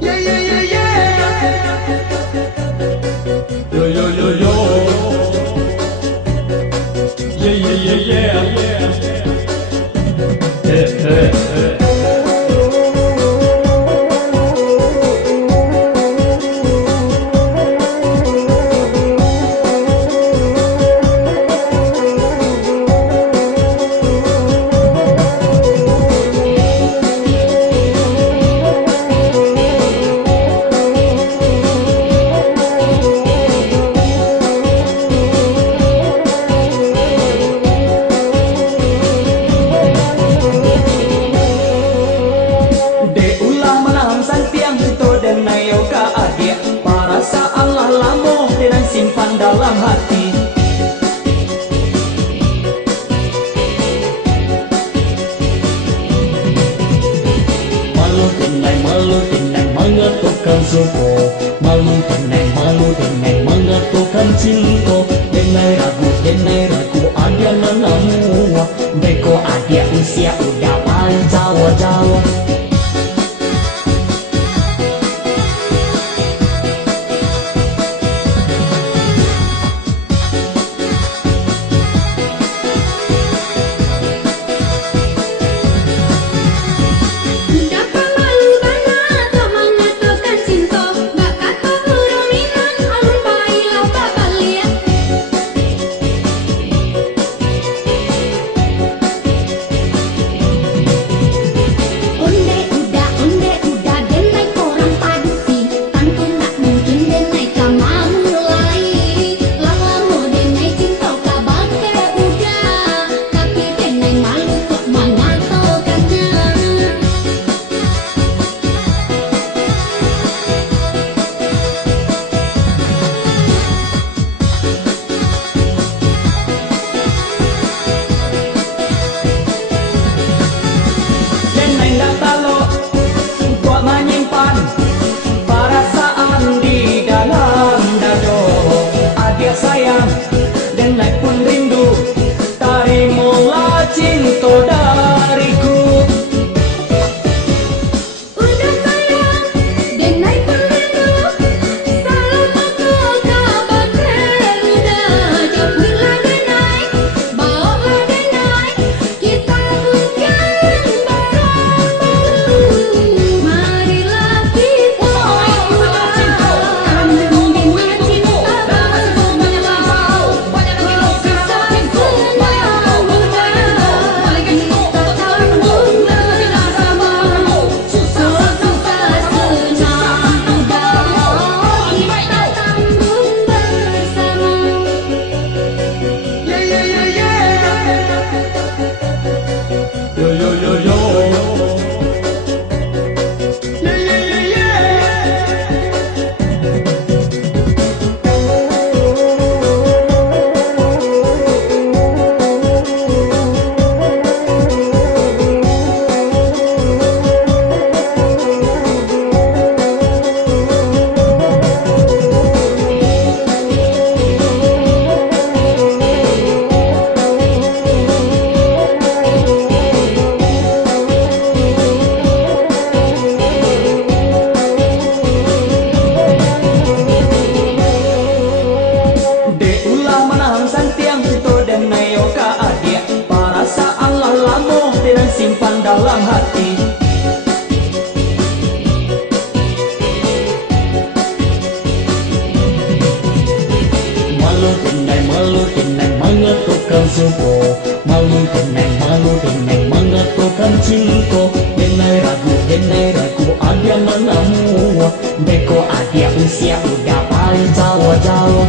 Yeah, yeah, yeah, yeah. Yo, yo, yo, yo. Yeah, yeah, yeah, yeah, yeah. Hey, hey, hey. Simpan dalam hati. Malu tenang mengetukkan suku. Malu tenang mengetukkan cinta. Denai ragu ada nanamu. Beko adia usia udah paling jawa-jawa. Perasaan di dalam dado, adik sayang, denai pun rindu, tarimulah cinta dariku. Udah sayang, denai pun rindu, selalu aku kabar udah. Jauhilah denai, bawalah denai, kita bukan baru. Marilah kita Yeah, yeah, yeah, yeah. Yo, yo, yo, yo. Yeah, yeah, yeah, simpan dalam hati. Malu tenang mengetukkan suku. Malu tenang mengetukkan cinta. Denai ragu ada nanamu. Beko adia usia udah paling jawa-jawa.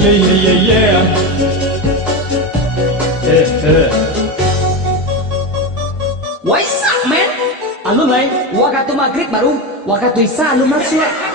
yeah, yeah, yeah. Waisak men. Alun lain waktu maghrib baru waktu isya alun masuk.